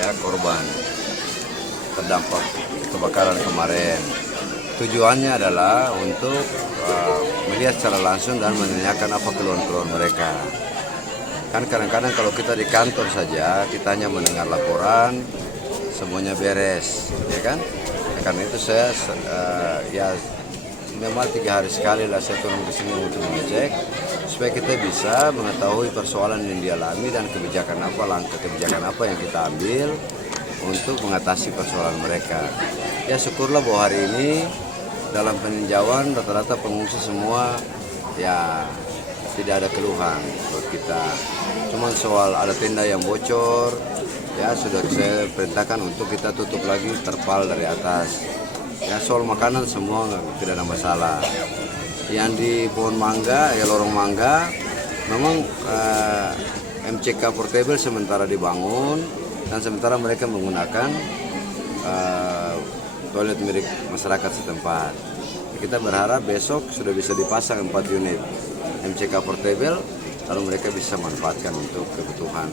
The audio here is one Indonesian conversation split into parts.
ya korban terdampak kebakaran kemarin. Tujuannya adalah untuk melihat secara langsung dan menanyakan apa keluhan-keluhan mereka. Kan kadang-kadang kalau kita di kantor saja, kita hanya mendengar laporan, semuanya beres, ya kan? Karena itu saya ya memang 3 hari sekali lah saya turun ke sini untuk mengecek supaya kita bisa mengetahui persoalan yang dialami dan kebijakan apa, langkah kebijakan apa yang kita ambil untuk mengatasi persoalan mereka. Ya syukurlah bahwa hari ini dalam peninjauan rata-rata pengungsi semua ya tidak ada keluhan buat kita. Cuman soal ada tenda yang bocor, ya sudah saya perintahkan untuk kita tutup lagi terpal dari atas. Ya soal makanan semua tidak ada masalah. Yang di pohon mangga, ya lorong mangga, memang MCK portable sementara dibangun dan sementara mereka menggunakan toilet milik masyarakat setempat. Kita berharap besok sudah bisa dipasang 4 unit MCK portable, lalu mereka bisa manfaatkan untuk kebutuhan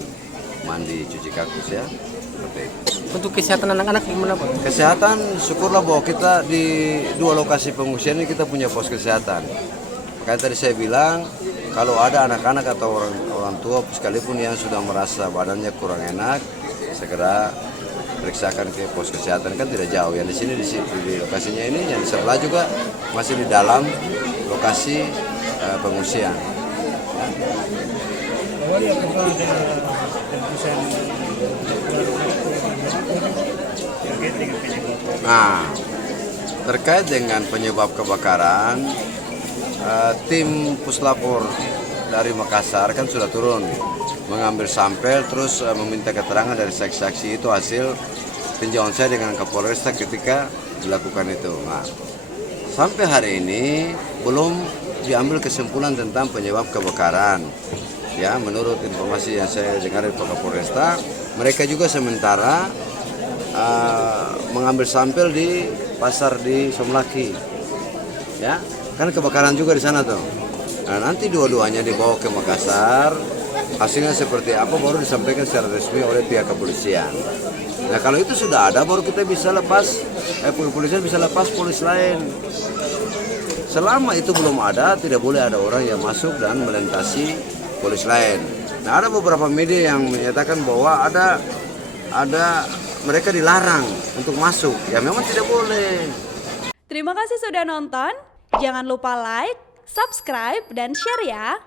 mandi, cuci kakus ya. Seperti itu. Untuk kesehatan anak-anak gimana Pak? Kesehatan, syukurlah bahwa kita di 2 lokasi pengungsian ini kita punya pos kesehatan. Makanya tadi saya bilang, kalau ada anak-anak atau orang tua sekalipun yang sudah merasa badannya kurang enak, segera periksakan ke pos kesehatan, kan tidak jauh. Yang di sini di lokasinya ini, yang di sebelah juga masih di dalam lokasi pengungsian. Nah, terkait dengan penyebab kebakaran, tim puslapor dari Makassar kan sudah turun mengambil sampel, terus meminta keterangan dari saksi-saksi. Itu hasil tinjauan saya dengan Kapolresta ketika dilakukan itu. Nah, sampai hari ini belum diambil kesimpulan tentang penyebab kebakaran. Ya, menurut informasi yang saya dengar dari Pak Kapolresta, mereka juga sementara mengambil sampel di pasar di Somlaki. Ya, kan kebakaran juga di sana tuh. Nah, nanti dua-duanya dibawa ke Makassar. Hasilnya seperti apa baru disampaikan secara resmi oleh pihak kepolisian. Nah, kalau itu sudah ada baru kita bisa lepas, kepolisian bisa lepas polis lain. Selama itu belum ada, tidak boleh ada orang yang masuk dan melintasi polis lain. Nah, ada beberapa media yang menyatakan bahwa ada mereka dilarang untuk masuk. Ya memang tidak boleh. Terima kasih sudah nonton. Jangan lupa like, subscribe, dan share ya.